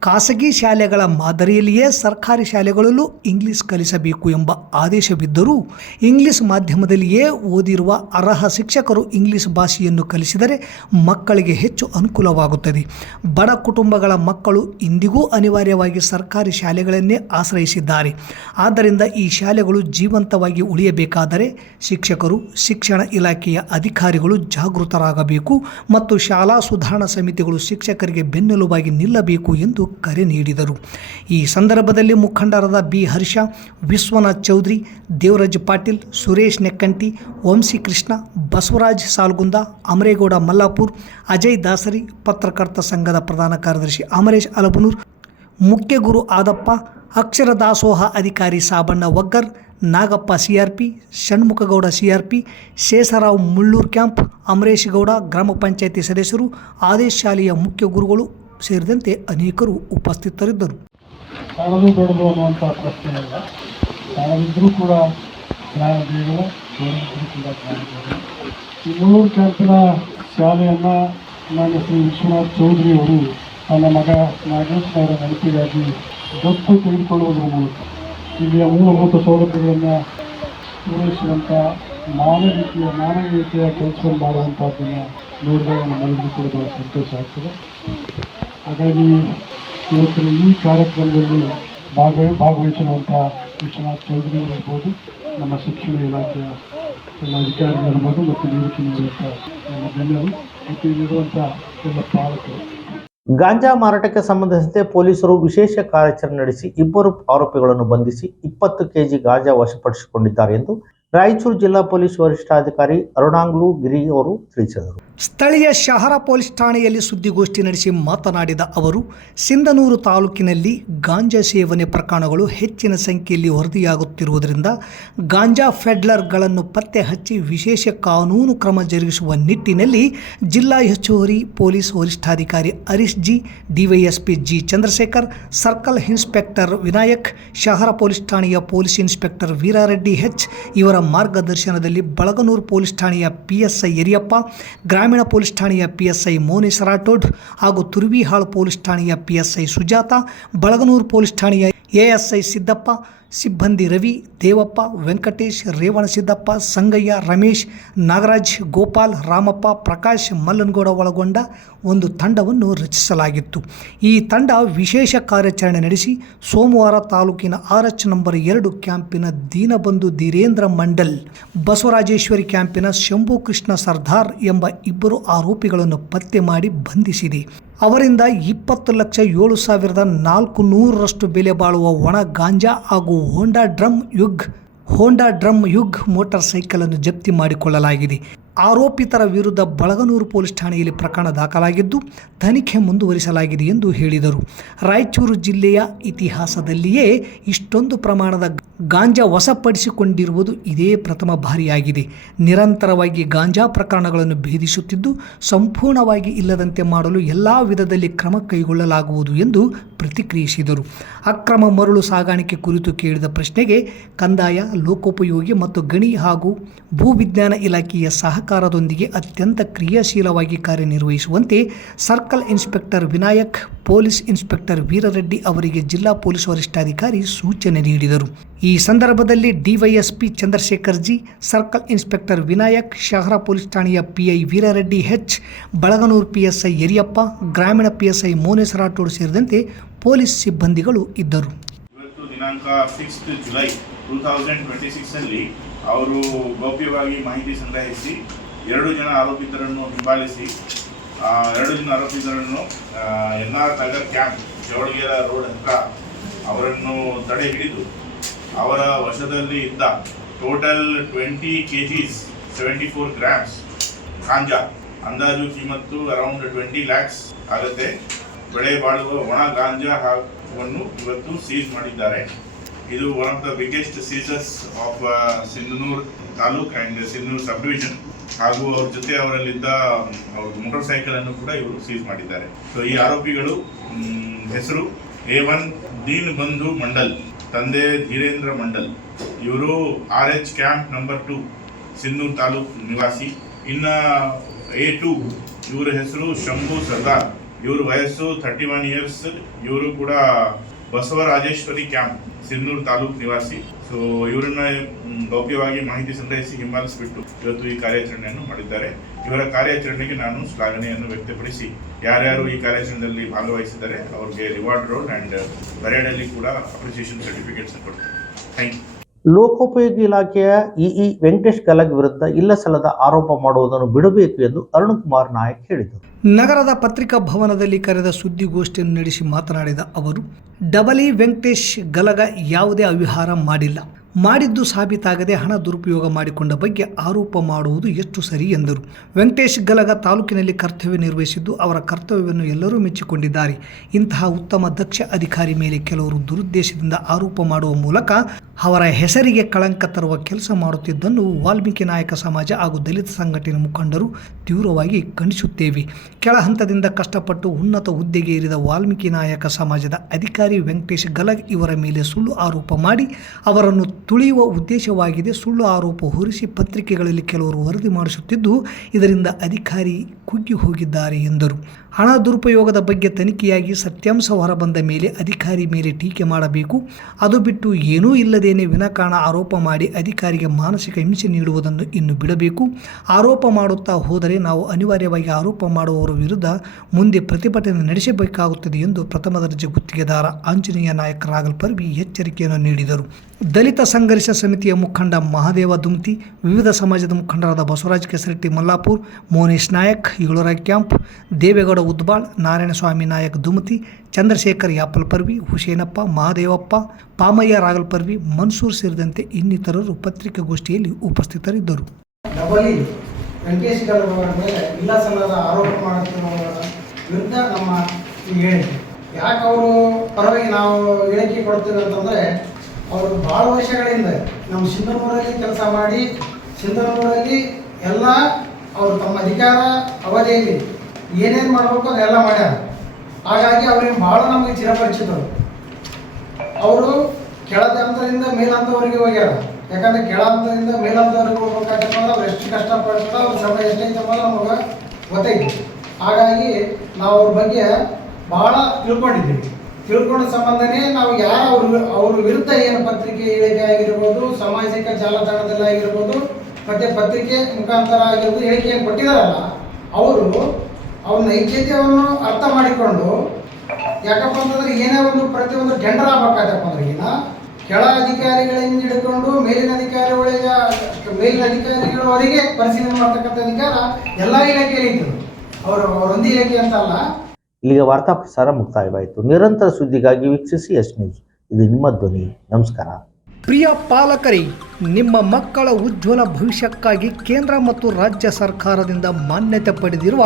ಖಾಸಗಿ ಶಾಲೆಗಳ ಮಾದರಿಯಲ್ಲಿಯೇ ಸರ್ಕಾರಿ ಶಾಲೆಗಳಲ್ಲೂ ಇಂಗ್ಲಿಷ್ ಕಲಿಸಬೇಕು ಎಂಬ ಆದೇಶವಿದ್ದರೂ ಇಂಗ್ಲಿಷ್ ಮಾಧ್ಯಮದಲ್ಲಿಯೇ ಓದಿರುವ ಅರ್ಹ ಶಿಕ್ಷಕರು ಇಂಗ್ಲಿಷ್ ಭಾಷೆಯನ್ನು ಕಲಿಸಿದರೆ ಮಕ್ಕಳಿಗೆ ಹೆಚ್ಚು ಅನುಕೂಲವಾಗುತ್ತದೆ. ಬಡ ಕುಟುಂಬಗಳ ಮಕ್ಕಳು ಇಂದಿಗೂ ಅನಿವಾರ್ಯವಾಗಿ ಸರ್ಕಾರಿ ಶಾಲೆಗಳನ್ನೇ ಆಶ್ರಯಿಸಿದ್ದಾರೆ. ಆದ್ದರಿಂದ ಈ ಶಾಲೆಗಳು ಜೀವಂತವಾಗಿ ಉಳಿಯಬೇಕಾದರೆ ಶಿಕ್ಷಕರು, ಶಿಕ್ಷಣ ಇಲಾಖೆಯ ಅಧಿಕಾರಿಗಳು ಜಾಗೃತರಾಗಬೇಕು ಮತ್ತು ಶಾಲಾ ಸುಧಾರಣಾ ಸಮಿತಿಗಳು ಶಿಕ್ಷಕರಿಗೆ ಬೆನ್ನೆಲುಬಾಗಿ ನಿಲ್ಲಬೇಕು ಎಂದು ಕರೆ ನೀಡಿದರು. ಈ ಸಂದರ್ಭದಲ್ಲಿ ಮುಖಂಡರಾದ B. ಹರ್ಷ, ವಿಶ್ವನಾಥ್ ಚೌಧರಿ, ದೇವರಾಜ್ ಪಾಟೀಲ್, ಸುರೇಶ್ ನೆಕ್ಕಂಟಿ, ವಂಶಿ ಕೃಷ್ಣ, ಬಸವರಾಜ್ ಸಾಲ್ಗುಂದ, ಅಮರೇಗೌಡ ಮಲ್ಲಾಪುರ್, ಅಜಯ್ ದಾಸರಿ, ಪತ್ರಕರ್ತ ಸಂಘದ ಪ್ರಧಾನ ಕಾರ್ಯದರ್ಶಿ ಅಮರೇಶ್ ಅಲಬನೂರ್, ಮುಖ್ಯ ಗುರು ಆದಪ್ಪ, ಅಕ್ಷರ ದಾಸೋಹ ಅಧಿಕಾರಿ Sabanna Oggar, Nagappa CRP, Shanmukhagouda CRP, Shesharao Mulluru camp, Amaresh Gowda, ಗ್ರಾಮ ಪಂಚಾಯಿತಿ ಸದಸ್ಯರು, ಆದೇಶ್ ಶಾಲೆಯ ಮುಖ್ಯ ಗುರುಗಳು ಸೇರಿದಂತೆ ಅನೇಕರು ಉಪಸ್ಥಿತರಿದ್ದರು. ಸಾಲದು ದೊಡ್ಡದು ಅನ್ನುವಂಥ ಪ್ರಶ್ನೆ ಇಲ್ಲ. ಸಾಲದಿದ್ದರೂ ಕೂಡ ಜ್ಞಾನ ಬೇಗಲ, ದೊಡ್ಡದಿದ್ದರೂ ಕೂಡ ಜ್ಞಾನ ಬೇಗಲ. ಈ ಮುಳ್ಳೂರು ಕ್ಯಾಂಪಿನ ಶಾಲೆಯನ್ನು ಮಾನ್ಯ ಶ್ರೀ ವಿಶ್ವನಾಥ್ ಚೌಧರಿ ಅವರು ತನ್ನ ಮಗ ನಾಗೇಶ್ ಅವರ ನೆನಪಿಗಾಗಿ ದತ್ತು ತೆಗೆದುಕೊಳ್ಳುವುದರ ಮೂಲಕ ಇಲ್ಲಿಯ ಮೂಲಭೂತ ಸೌಲಭ್ಯಗಳನ್ನು ಪೂರೈಸುವಂಥ ಮಾನವೀಯತೆಯ ಕೆಲಸವನ್ನು ಮಾಡುವಂಥದ್ದನ್ನು ನೋಡಿದಾಗ ನಮ್ಮೆಲ್ಲರಿಗೂ ಕೂಡ ಬಹಳ ಸಂತೋಷ ಆಗ್ತದೆ. ಹಾಗಾಗಿ ಇವತ್ತಿನ ಈ ಕಾರ್ಯಕ್ರಮದಲ್ಲಿ ಭಾಗವಹಿಸಿರುವಂಥ ವಿಶ್ವನಾಥ್ ಚೌಧರಿ ಇರ್ಬೋದು, ನಮ್ಮ ಶಿಕ್ಷಣ ಇಲಾಖೆಯ ಎಲ್ಲ ಅಧಿಕಾರಿಗಳಿರ್ಬೋದು ಮತ್ತು ನಿವೃತ್ತಿನಿರುವಂಥ ನಮ್ಮ ಜನರು ಮತ್ತು ಇಲ್ಲಿರುವಂಥ ಎಲ್ಲ ಪಾಲಕರು. ಗಾಂಜಾ ಮಾರಾಟಕ್ಕೆ ಸಂಬಂಧಿಸಿದಂತೆ ಪೊಲೀಸರು ವಿಶೇಷ ಕಾರ್ಯಾಚರಣೆ ನಡೆಸಿ 2 ಆರೋಪಿಗಳನ್ನು ಬಂಧಿಸಿ 20 ಕೆಜಿ ಗಾಂಜಾ ವಶಪಡಿಸಿಕೊಂಡಿದ್ದಾರೆ ಎಂದು ರಾಯಚೂರು ಜಿಲ್ಲಾ ಪೊಲೀಸ್ ವರಿಷ್ಠಾಧಿಕಾರಿ ಅರುಣಾಂಗ್ಲು ಗಿರಿ ಅವರು ತಿಳಿಸಿದರು. ಸ್ಥಳೀಯ ಶಹರ ಪೊಲೀಸ್ ಠಾಣೆಯಲ್ಲಿ ಸುದ್ದಿಗೋಷ್ಠಿ ನಡೆಸಿ ಮಾತನಾಡಿದ ಅವರು, ಸಿಂಧನೂರು ತಾಲೂಕಿನಲ್ಲಿ ಗಾಂಜಾ ಸೇವನೆ ಪ್ರಕರಣಗಳು ಹೆಚ್ಚಿನ ಸಂಖ್ಯೆಯಲ್ಲಿ ವರದಿಯಾಗುತ್ತಿರುವುದರಿಂದ ಗಾಂಜಾ ಫೆಡ್ಲರ್ಗಳನ್ನು ಪತ್ತೆ ಹಚ್ಚಿ ವಿಶೇಷ ಕಾನೂನು ಕ್ರಮ ಜರುಗಿಸುವ ನಿಟ್ಟಿನಲ್ಲಿ ಜಿಲ್ಲಾ ಹೆಚ್ಚುವರಿ ಪೊಲೀಸ್ ವರಿಷ್ಠಾಧಿಕಾರಿ Harish G, DYSP G Chandrashekhar, circle inspector Vinayak, ಶಹರ ಪೊಲೀಸ್ ಠಾಣೆಯ ಪೊಲೀಸ್ ಇನ್ಸ್ಪೆಕ್ಟರ್ ವೀರಾರೆಡ್ಡಿ ಹೆಚ್ ಇವರ ಮಾರ್ಗದರ್ಶನದಲ್ಲಿ ಬಳಗನೂರು ಪೊಲೀಸ್ ಠಾಣೆಯ PSI ಯರಿಯಪ್ಪ, ಗ್ರಾಮೀಣ ಪೊಲೀಸ್ ಠಾಣೆಯ PSI ಮೋನೇಶ್ ರಾಠೋಡ್ ಹಾಗೂ ತುರ್ವಿಹಾಳ್ ಪೊಲೀಸ್ ಠಾಣೆಯ PSI ಸುಜಾತ, ಬಳಗನೂರು ಪೊಲೀಸ್ ಠಾಣೆಯ ASI ಸಿದ್ದಪ್ಪ, ಸಿಬ್ಬಂದಿ ರವಿ, ದೇವಪ್ಪ, ವೆಂಕಟೇಶ್, ರೇವಣಸಿದ್ದಪ್ಪ, ಸಂಗಯ್ಯ, ರಮೇಶ್, ನಾಗರಾಜ್, ಗೋಪಾಲ್, ರಾಮಪ್ಪ, ಪ್ರಕಾಶ್, ಮಲ್ಲನಗೌಡ ಒಳಗೊಂಡ ಒಂದು ತಂಡವನ್ನು ರಚಿಸಲಾಗಿತ್ತು. ಈ ತಂಡ ವಿಶೇಷ ಕಾರ್ಯಾಚರಣೆ ನಡೆಸಿ ಸೋಮವಾರ ತಾಲೂಕಿನ RH ನಂಬರ್ 2 ಕ್ಯಾಂಪಿನ ದೀನಬಂಧು ಧೀರೇಂದ್ರ ಮಂಡಲ್, ಬಸವರಾಜೇಶ್ವರಿ ಕ್ಯಾಂಪಿನ ಶಂಭು ಕೃಷ್ಣ ಸರ್ದಾರ್ ಎಂಬ 2 ಆರೋಪಿಗಳನ್ನು ಪತ್ತೆ ಮಾಡಿ ಬಂಧಿಸಿದೆ. ಅವರಿಂದ 20,07,400 ಬೆಲೆ ಬಾಳುವ ಒಣ ಗಾಂಜಾ ಹಾಗೂ ಹೋಂಡಾ ಡ್ರಮ್ ಯುಗ್ ಮೋಟಾರ್ ಸೈಕಲ್ ಅನ್ನು ಜಪ್ತಿ ಮಾಡಿಕೊಳ್ಳಲಾಗಿದೆ. ಆರೋಪಿತರ ವಿರುದ್ಧ ಬಳಗನೂರು ಪೊಲೀಸ್ ಠಾಣೆಯಲ್ಲಿ ಪ್ರಕರಣ ದಾಖಲಾಗಿದ್ದು ತನಿಖೆ ಮುಂದುವರಿಸಲಾಗಿದೆ ಎಂದು ಹೇಳಿದರು. ರಾಯಚೂರು ಜಿಲ್ಲೆಯ ಇತಿಹಾಸದಲ್ಲಿಯೇ ಇಷ್ಟೊಂದು ಪ್ರಮಾಣದ ಗಾಂಜಾ ವಶಪಡಿಸಿಕೊಂಡಿರುವುದು ಇದೇ ಪ್ರಥಮ ಬಾರಿಯಾಗಿದೆ. ನಿರಂತರವಾಗಿ ಗಾಂಜಾ ಪ್ರಕರಣಗಳನ್ನು ಭೇದಿಸುತ್ತಿದ್ದು ಸಂಪೂರ್ಣವಾಗಿ ಇಲ್ಲದಂತೆ ಮಾಡಲು ಎಲ್ಲ ವಿಧದಲ್ಲಿ ಕ್ರಮ ಕೈಗೊಳ್ಳಲಾಗುವುದು ಎಂದು ಪ್ರತಿಕ್ರಿಯಿಸಿದರು. ಅಕ್ರಮ ಮರಳು ಸಾಗಾಣಿಕೆ ಕುರಿತು ಕೇಳಿದ ಪ್ರಶ್ನೆಗೆ ಕಂದಾಯ, ಲೋಕೋಪಯೋಗಿ ಮತ್ತು ಗಣಿ ಹಾಗೂ ಭೂವಿಜ್ಞಾನ ಇಲಾಖೆಯ ಸಹಕಾರದೊಂದಿಗೆ ಅತ್ಯಂತ ಕ್ರಿಯಾಶೀಲವಾಗಿ ಕಾರ್ಯನಿರ್ವಹಿಸುವಂತೆ circle inspector Vinayak, police inspector Veerareddy ಅವರಿಗೆ ಜಿಲ್ಲಾ ಪೊಲೀಸ್ ವರಿಷ್ಠಾಧಿಕಾರಿ ಸೂಚನೆ ನೀಡಿದರು. ಈ ಸಂದರ್ಭದಲ್ಲಿ DySP Chandrashekar G, circle inspector Vinayak, ಶಹರ ಪೊಲೀಸ್ ಠಾಣೆಯ PI ವೀರರೆಡ್ಡಿ ಹೆಚ್, ಬಳಗನೂರು PSI ಯರಿಯಪ್ಪ, ಗ್ರಾಮೀಣ PSI ಮೋನೇಶ್ ರಾಠೋಡ್ ಸೇರಿದಂತೆ ಪೊಲೀಸ್ ಸಿಬ್ಬಂದಿಗಳು ಇದ್ದರು. ಇವತ್ತು ದಿನಾಂಕ 6 ಜುಲೈ 2026 ಅಲ್ಲಿ ಅವರು ಗೌಪ್ಯವಾಗಿ ಮಾಹಿತಿ ಸಂಗ್ರಹಿಸಿ 2 ಜನ ಆರೋಪಿತರನ್ನು ಹಿಂಬಾಲಿಸಿ 2 ಜನ ಆರೋಪಿತರನ್ನು NR ನಗರ್ ಕ್ಯಾಂಪ್ ಜವಳಗೆರೆ ರೋಡ್ ಹತ್ರ ಅವರನ್ನು ತಡೆ ಹಿಡಿದು ಅವರ ವಶದಲ್ಲಿ ಇದ್ದ ಟೋಟಲ್ 20 kgs 74 grams ಗಾಂಜಾ, ಅಂದಾಜು ಕಿಮ್ಮತ್ತು ಅರೌಂಡ್ 20 lakhs ಆಗುತ್ತೆ, ಬೆಳೆ ಬಾಳುವ ಒಣ ಗಾಂಜಾವನ್ನು ಇವತ್ತು ಸೀಸ್ ಮಾಡಿದ್ದಾರೆ. ಇದು one of the biggest ceases of Sindhanur taluk and Sindhanur sub division. ಹಾಗೂ ಅವ್ರ ಜೊತೆ ಅವರಲ್ಲಿದ್ದ ಅವ್ರ ಮೋಟಾರ್ ಸೈಕಲ್ ಅನ್ನು ಕೂಡ ಇವರು ಸೀಸ್ ಮಾಡಿದ್ದಾರೆ. ಸೊ ಈ ಆರೋಪಿಗಳು ಹೆಸರು A1 ದೀನಬಂಧು ಮಂಡಲ್, ತಂದೆ ಧೀರೇಂದ್ರ ಮಂಡಲ್, ಇವರು RH camp number 2 Sindhanur taluk ನಿವಾಸಿ. ಇನ್ನ A2 ಇವರ ಹೆಸರು ಶಂಭು ಸರ್ದಾರ್, ಇವ್ರ ವಯಸ್ಸು 31 years, ಇವರು ಕೂಡ ಬಸವರಾಜೇಶ್ವರಿ ಕ್ಯಾಂಪ್ ಸಿಂಧನೂರು ತಾಲೂಕ್ ನಿವಾಸಿ. ಸೊ ಇವರನ್ನ ಗೌಪ್ಯವಾಗಿ ಮಾಹಿತಿ ಸಂಗ್ರಹಿಸಿ ಹಿಂಬಾಲಿಸಿಬಿಟ್ಟು ಇವತ್ತು ಈ ಕಾರ್ಯಾಚರಣೆಯನ್ನು ಮಾಡಿದ್ದಾರೆ. ಇವರ ಕಾರ್ಯಾಚರಣೆಗೆ ನಾನು ಶ್ಲಾಘನೆಯನ್ನು ವ್ಯಕ್ತಪಡಿಸಿ ಯಾರ್ಯಾರು ಈ ಕಾರ್ಯಾಚರಣೆಯಲ್ಲಿ ಭಾಗವಹಿಸಿದ್ದಾರೆ ಅವರಿಗೆ ರಿವಾರ್ಡ್ ರೋಡ್ ಆ್ಯಂಡ್ ಪರೇಡಲ್ಲಿ ಕೂಡ ಅಪ್ರಿಸಿಯೇಷನ್ ಸರ್ಟಿಫಿಕೇಟ್ಸ್ ಕೊಡ್ತಾರೆ. Thank you. ಲೋಕೋಪಯೋಗಿ ಇಲಾಖೆಯ ಇಇ ವೆಂಕಟೇಶ್ ಗಲಗ್ ವಿರುದ್ಧ ಇಲ್ಲಸಲ್ಲದ ಆರೋಪ ಮಾಡುವುದನ್ನು ಬಿಡಬೇಕು ಎಂದು ಅರುಣಕುಮಾರ್ ನಾಯಕ್ ಹೇಳಿದರು. ನಗರದ ಪತ್ರಿಕಾ ಭವನದಲ್ಲಿ ಕರೆದ ಸುದ್ದಿಗೋಷ್ಠಿಯನ್ನು ನಡೆಸಿ ಮಾತನಾಡಿದ ಅವರು, ಡಬಲ್ ಇ ವೆಂಕಟೇಶ್ ಗಲಗ ಯಾವುದೇ ಅವ್ಯವಹಾರ ಮಾಡಿಲ್ಲ. ಮಾಡಿದ್ದು ಸಾಬೀತಾಗದೆ ಹಣ ದುರುಪಯೋಗ ಮಾಡಿಕೊಂಡ ಬಗ್ಗೆ ಆರೋಪ ಮಾಡುವುದು ಎಷ್ಟು ಸರಿ ಎಂದರು. ವೆಂಕಟೇಶ್ ಗಲಗ ತಾಲೂಕಿನಲ್ಲಿ ಕರ್ತವ್ಯ ನಿರ್ವಹಿಸಿದ್ದು ಅವರ ಕರ್ತವ್ಯವನ್ನು ಎಲ್ಲರೂ ಮೆಚ್ಚಿಕೊಂಡಿದ್ದಾರೆ. ಇಂತಹ ಉತ್ತಮ ದಕ್ಷ ಅಧಿಕಾರಿ ಮೇಲೆ ಕೆಲವರು ದುರುದ್ದೇಶದಿಂದ ಆರೋಪ ಮಾಡುವ ಮೂಲಕ ಅವರ ಹೆಸರಿಗೆ ಕಳಂಕ ತರುವ ಕೆಲಸ ಮಾಡುತ್ತಿದ್ದನ್ನು ವಾಲ್ಮೀಕಿ ನಾಯಕ ಸಮಾಜ ಹಾಗೂ ದಲಿತ ಸಂಘಟನೆ ಮುಖಂಡರು ತೀವ್ರವಾಗಿ ಖಂಡಿಸುತ್ತೇವೆ. ಕೆಳ ಹಂತದಿಂದ ಕಷ್ಟಪಟ್ಟು ಉನ್ನತ ಹುದ್ದೆಗೆ ಏರಿದ ವಾಲ್ಮೀಕಿ ನಾಯಕ ಸಮಾಜದ ಅಧಿಕಾರಿ ವೆಂಕಟೇಶ್ ಗಲಗ್ ಇವರ ಮೇಲೆ ಸುಳ್ಳು ಆರೋಪ ಮಾಡಿ ಅವರನ್ನು ತುಳಿಯುವ ಉದ್ದೇಶವಾಗಿದೆ. ಸುಳ್ಳು ಆರೋಪ ಹೊರಿಸಿ ಪತ್ರಿಕೆಗಳಲ್ಲಿ ಕೆಲವರು ವರದಿ ಮಾಡಿಸುತ್ತಿದ್ದು ಇದರಿಂದ ಅಧಿಕಾರಿ ಕುಗ್ಗಿ ಹೋಗಿದ್ದಾರೆ ಎಂದರು. ಹಣ ದುರುಪಯೋಗದ ಬಗ್ಗೆ ತನಿಖೆಯಾಗಿ ಸತ್ಯಾಂಶ ಹೊರಬಂದ ಮೇಲೆ ಅಧಿಕಾರಿ ಮೇಲೆ ಟೀಕೆ ಮಾಡಬೇಕು. ಅದು ಬಿಟ್ಟು ಏನೂ ಇಲ್ಲದೇನೆ ವಿನಾಕಾರಣ ಆರೋಪ ಮಾಡಿ ಅಧಿಕಾರಿಗೆ ಮಾನಸಿಕ ಹಿಂಸೆ ನೀಡುವುದನ್ನು ಇನ್ನು ಬಿಡಬೇಕು. ಆರೋಪ ಮಾಡುತ್ತಾ ಹೋದರೆ ನಾವು ಅನಿವಾರ್ಯವಾಗಿ ಆರೋಪ ಮಾಡುವವರ ವಿರುದ್ಧ ಮುಂದೆ ಪ್ರತಿಭಟನೆ ನಡೆಸಬೇಕಾಗುತ್ತದೆ ಎಂದು ಪ್ರಥಮ ದರ್ಜೆ ಗುತ್ತಿಗೆದಾರ ಆಂಜನೇಯ ನಾಯಕ್ ರಾಗಲ್ಪರ್ವಿ ಎಚ್ಚರಿಕೆಯನ್ನು ನೀಡಿದರು. ದಲಿತ ಸಂಘರ್ಷ ಸಮಿತಿಯ ಮುಖಂಡ ಮಹಾದೇವ ದುಮ್ತಿ, ವಿವಿಧ ಸಮಾಜದ ಮುಖಂಡರಾದ ಬಸವರಾಜ್ ಕೆಸರಟ್ಟಿ ಮಲ್ಲಾಪುರ್, ಮೋನೇಶ್ ನಾಯಕ್, ಈಳೂರ ಕ್ಯಾಂಪ್, ದೇವೇಗೌಡ ಉದ್ಬಾಳ್, ನಾರಾಯಣಸ್ವಾಮಿ ನಾಯಕ್ ದುಮ್ತಿ, ಚಂದ್ರಶೇಖರ್ ಯಾಪಲ್ಪರ್ವಿ, ಹುಸೇನಪ್ಪ, ಮಹಾದೇವಪ್ಪ, ಪಾಮಯ್ಯ ರಾಗಲ್ಪರ್ವಿ, ಮನ್ಸೂರ್ ಸೇರಿದಂತೆ ಇನ್ನಿತರರು ಪತ್ರಿಕಾಗೋಷ್ಠಿಯಲ್ಲಿ ಉಪಸ್ಥಿತರಿದ್ದರು. ವೆಂಕಟೇಶ್ ಗಲಗ್ ಅವರ ಮೇಲೆ ಇಲ್ಲಸಲ್ಲದ ಆರೋಪ ಮಾಡುತ್ತಿರುವವರ ವಿರುದ್ಧ ನಮ್ಮ ಈ ಹೇಳಿಕೆ. ಯಾಕೆ ಅವರು ಪರವಾಗಿ ನಾವು ಹೇಳಿಕೆ ಕೊಡ್ತೀವಿ ಅಂತಂದರೆ, ಅವರು ಭಾಳ ವರ್ಷಗಳಿಂದ ನಮ್ಮ ಸಿಂಧನೂರಲ್ಲಿ ಕೆಲಸ ಮಾಡಿ ಸಿಂಧನೂರಲ್ಲಿ ಎಲ್ಲ ಅವರು ತಮ್ಮ ಅಧಿಕಾರ ಅವಧಿಯಲ್ಲಿ ಏನೇನು ಮಾಡಬೇಕು ಅದೆಲ್ಲ ಮಾಡ್ಯಾರ. ಹಾಗಾಗಿ ಅವ್ರಿಗೆ ಭಾಳ ನಮಗೆ ಚಿರಪರಿಚಿತರು. ಅವರು ಕೆಳದ ಹಂತದಿಂದ ಮೇಲಂತವರೆಗೆ ಹೋಗ್ಯಾರ. ಯಾಕಂದರೆ ಕೆಳ ಹಂತದಿಂದ ಮೇಲಂತವರೆಗೆ ಹೋಗ್ಬೇಕಾಗ್ತಪ್ಪ ಅಂದ್ರೆ ಅವ್ರು ಎಷ್ಟು ಕಷ್ಟಪಡ್ತಾರೆ, ಅವ್ರ ಶ್ರಮ ಎಷ್ಟೈತೆ ಅನ್ನೋದು ನಮಗೆ ಗೊತ್ತೈತಿ. ಹಾಗಾಗಿ ನಾವು ಅವ್ರ ಬಗ್ಗೆ ಭಾಳ ತಿಳ್ಕೊಂಡಿದ್ದೀವಿ. ತಿಳ್ಕೊಂಡ ಸಂಬಂಧನೇ ನಾವು ಯಾರು ಅವ್ರ ವಿರುದ್ಧ ಏನು ಪತ್ರಿಕೆ ಹೇಳಿಕೆ ಆಗಿರ್ಬೋದು, ಸಾಮಾಜಿಕ ಜಾಲತಾಣದಲ್ಲಿ ಆಗಿರ್ಬೋದು, ಮತ್ತು ಪತ್ರಿಕೆ ಮುಖಾಂತರ ಆಗಿರ್ಬೋದು ಹೇಳಿಕೆಯನ್ನು ಕೊಟ್ಟಿದ್ದಾರಲ್ಲ, ಅವರು ಅವ್ರ ನೈಜತೆಯನ್ನು ಅರ್ಥ ಮಾಡಿಕೊಂಡು, ಯಾಕಪ್ಪ ಅಂತಂದ್ರೆ ಏನೇ ಒಂದು ಪ್ರತಿಯೊಂದು ಟೆಂಡರ್ ಆಗ್ಬೇಕಾಗತ್ತಪ್ಪ ಅಂದ್ರೆ ಈಗ ಕೆಳ ಅಧಿಕಾರಿಗಳಿಂದ ಹಿಡ್ಕೊಂಡು ಮೇಲಿನ ಅಧಿಕಾರಿಗಳವರೆಗೆ ಪರಿಶೀಲನೆ ಮಾಡ್ತಕ್ಕಂಥ ಅಧಿಕಾರ ಎಲ್ಲ ಇಲಾಖೆಯಲ್ಲಿ ಇತ್ತು. ಅವರೊಂದು ಇಲಾಖೆ ಅಂತಲ್ಲ. ಇಲ್ಲಿಗೆ ವಾರ್ತಾ ಪ್ರಸಾರ ಮುಕ್ತಾಯವಾಯಿತು. ನಿರಂತರ ಸುದ್ದಿಗಾಗಿ ವೀಕ್ಷಿಸಿ ಎಸ್ ನ್ಯೂಸ್. ಇದು ನಿಮ್ಮ ಧ್ವನಿ. ನಮಸ್ಕಾರ. ಪ್ರಿಯ ಪಾಲಕರೇ, ನಿಮ್ಮ ಮಕ್ಕಳ ಉಜ್ವಲ ಭವಿಷ್ಯಕ್ಕಾಗಿ ಕೇಂದ್ರ ಮತ್ತು ರಾಜ್ಯ ಸರ್ಕಾರದಿಂದ ಮಾನ್ಯತೆ ಪಡೆದಿರುವ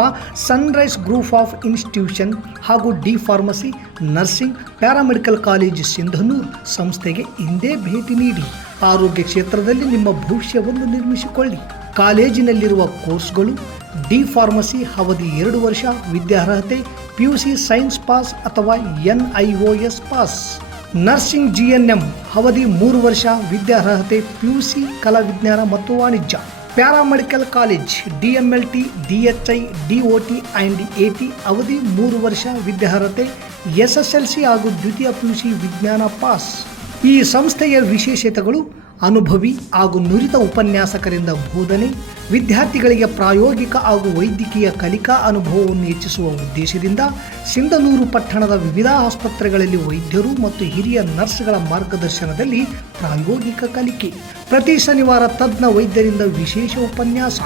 ಸನ್ರೈಸ್ ಗ್ರೂಪ್ ಆಫ್ ಇನ್ಸ್ಟಿಟ್ಯೂಷನ್ ಹಾಗೂ D pharmacy, nursing, paramedical college Sindhanur ಸಂಸ್ಥೆಗೆ ಇಂದೇ ಭೇಟಿ ನೀಡಿ ಆರೋಗ್ಯ ಕ್ಷೇತ್ರದಲ್ಲಿ ನಿಮ್ಮ ಭವಿಷ್ಯವನ್ನು ನಿರ್ಮಿಸಿಕೊಳ್ಳಿ. ಕಾಲೇಜಿನಲ್ಲಿರುವ ಕೋರ್ಸ್ಗಳು: ಡಿ ಫಾರ್ಮಸಿ ಅವಧಿ 2 ವರ್ಷ, ವಿದ್ಯಾರ್ಹತೆ PUC ಸೈನ್ಸ್ ಪಾಸ್ ಅಥವಾ NIOS ಪಾಸ್. ನರ್ಸಿಂಗ್ GNM ಅವಧಿ 3 ವರ್ಷ, ವಿದ್ಯಾರ್ಹತೆ PUC ಕಲಾ ವಿಜ್ಞಾನ ಮತ್ತು ವಾಣಿಜ್ಯ. Paramedical college DMLT, DHI, DOT and AT ಅವಧಿ 3 ವರ್ಷ, ವಿದ್ಯಾರ್ಹತೆ SSLC ಹಾಗೂ ದ್ವಿತೀಯ PUC ವಿಜ್ಞಾನ ಪಾಸ್. ಈ ಸಂಸ್ಥೆಯ ವಿಶೇಷತೆಗಳು: ಅನುಭವಿ ಹಾಗೂ ನುರಿತ ಉಪನ್ಯಾಸಕರಿಂದ ಬೋಧನೆ, ವಿದ್ಯಾರ್ಥಿಗಳಿಗೆ ಪ್ರಾಯೋಗಿಕ ಹಾಗೂ ವೈದ್ಯಕೀಯ ಕಲಿಕಾ ಅನುಭವವನ್ನು ಹೆಚ್ಚಿಸುವ ಉದ್ದೇಶದಿಂದ ಸಿಂಧನೂರು ಪಟ್ಟಣದ ವಿವಿಧ ಆಸ್ಪತ್ರೆಗಳಲ್ಲಿ ವೈದ್ಯರು ಮತ್ತು ಹಿರಿಯ ನರ್ಸ್ಗಳ ಮಾರ್ಗದರ್ಶನದಲ್ಲಿ ಪ್ರಾಯೋಗಿಕ ಕಲಿಕೆ. ಪ್ರತಿ ಶನಿವಾರ ತಜ್ಞ ವೈದ್ಯರಿಂದ ವಿಶೇಷ ಉಪನ್ಯಾಸ.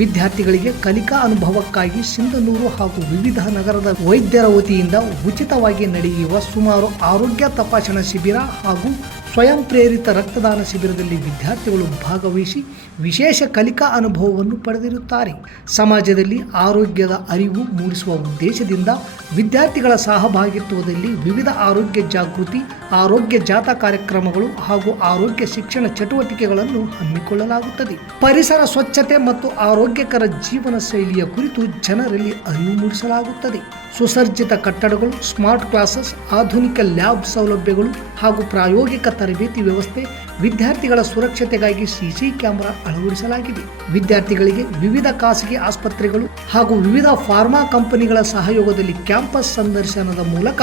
ವಿದ್ಯಾರ್ಥಿಗಳಿಗೆ ಕಲಿಕಾ ಅನುಭವಕ್ಕಾಗಿ ಸಿಂಧನೂರು ಹಾಗೂ ವಿವಿಧ ನಗರದ ವೈದ್ಯರ ವತಿಯಿಂದ ಉಚಿತವಾಗಿ ನಡೆಯುವ ಸುಮಾರು ಆರೋಗ್ಯ ತಪಾಸಣಾ ಶಿಬಿರ ಹಾಗೂ ಸ್ವಯಂ ಪ್ರೇರಿತ ರಕ್ತದಾನ ಶಿಬಿರದಲ್ಲಿ ವಿದ್ಯಾರ್ಥಿಗಳು ಭಾಗವಹಿಸಿ ವಿಶೇಷ ಕಲಿಕಾ ಅನುಭವವನ್ನು ಪಡೆದಿರುತ್ತಾರೆ. ಸಮಾಜದಲ್ಲಿ ಆರೋಗ್ಯದ ಅರಿವು ಮೂಡಿಸುವ ಉದ್ದೇಶದಿಂದ ವಿದ್ಯಾರ್ಥಿಗಳ ಸಹಭಾಗಿತ್ವದಲ್ಲಿ ವಿವಿಧ ಆರೋಗ್ಯ ಜಾಗೃತಿ, ಆರೋಗ್ಯ ಜಾಥಾ ಕಾರ್ಯಕ್ರಮಗಳು ಹಾಗೂ ಆರೋಗ್ಯ ಶಿಕ್ಷಣ ಚಟುವಟಿಕೆಗಳನ್ನು ಹಮ್ಮಿಕೊಳ್ಳಲಾಗುತ್ತದೆ. ಪರಿಸರ ಸ್ವಚ್ಛತೆ ಮತ್ತು ಆರೋಗ್ಯಕರ ಜೀವನ ಶೈಲಿಯ ಕುರಿತು ಜನರಲ್ಲಿ ಅರಿವು ಮೂಡಿಸಲಾಗುತ್ತದೆ. ಸುಸಜ್ಜಿತ ಕಟ್ಟಡಗಳು, ಸ್ಮಾರ್ಟ್ ಕ್ಲಾಸಸ್, ಆಧುನಿಕ ಲ್ಯಾಬ್ ಸೌಲಭ್ಯಗಳು ಹಾಗೂ ಪ್ರಾಯೋಗಿಕ ತರಬೇತಿ ವ್ಯವಸ್ಥೆ. ವಿದ್ಯಾರ್ಥಿಗಳ ಸುರಕ್ಷತೆಗಾಗಿ CC ಕ್ಯಾಮೆರಾ ಅಳವಡಿಸಲಾಗಿದೆ. ವಿದ್ಯಾರ್ಥಿಗಳಿಗೆ ವಿವಿಧ ಖಾಸಗಿ ಆಸ್ಪತ್ರೆಗಳು ಹಾಗೂ ವಿವಿಧ ಫಾರ್ಮಾ ಕಂಪನಿಗಳ ಸಹಯೋಗದಲ್ಲಿ ಕ್ಯಾಂಪಸ್ ಸಂದರ್ಶನದ ಮೂಲಕ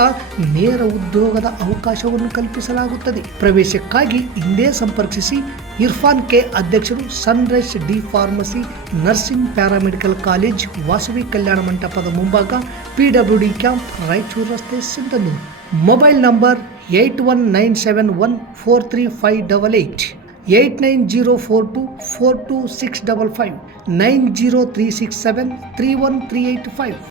ನೇರ ಉದ್ಯೋಗದ ಅವಕಾಶವನ್ನು ಕಲ್ಪಿಸಲಾಗುತ್ತದೆ. ಪ್ರವೇಶಕ್ಕಾಗಿ ಹಿಂದೆ ಸಂಪರ್ಕಿಸಿ. ಇರ್ಫಾನ್ K, ಅಧ್ಯಕ್ಷರು, sunrise D pharmacy, nursing, paramedical college, Vasavi Kalyana ಮಂಟಪದ ಮುಂಭಾಗ, PWD ಕ್ಯಾಂಪ್, ರಾಯಚೂರು ರಸ್ತೆ, ಸಿಂಧನೂರು. Mobile number 8197143588, 8904242655, 90367313885.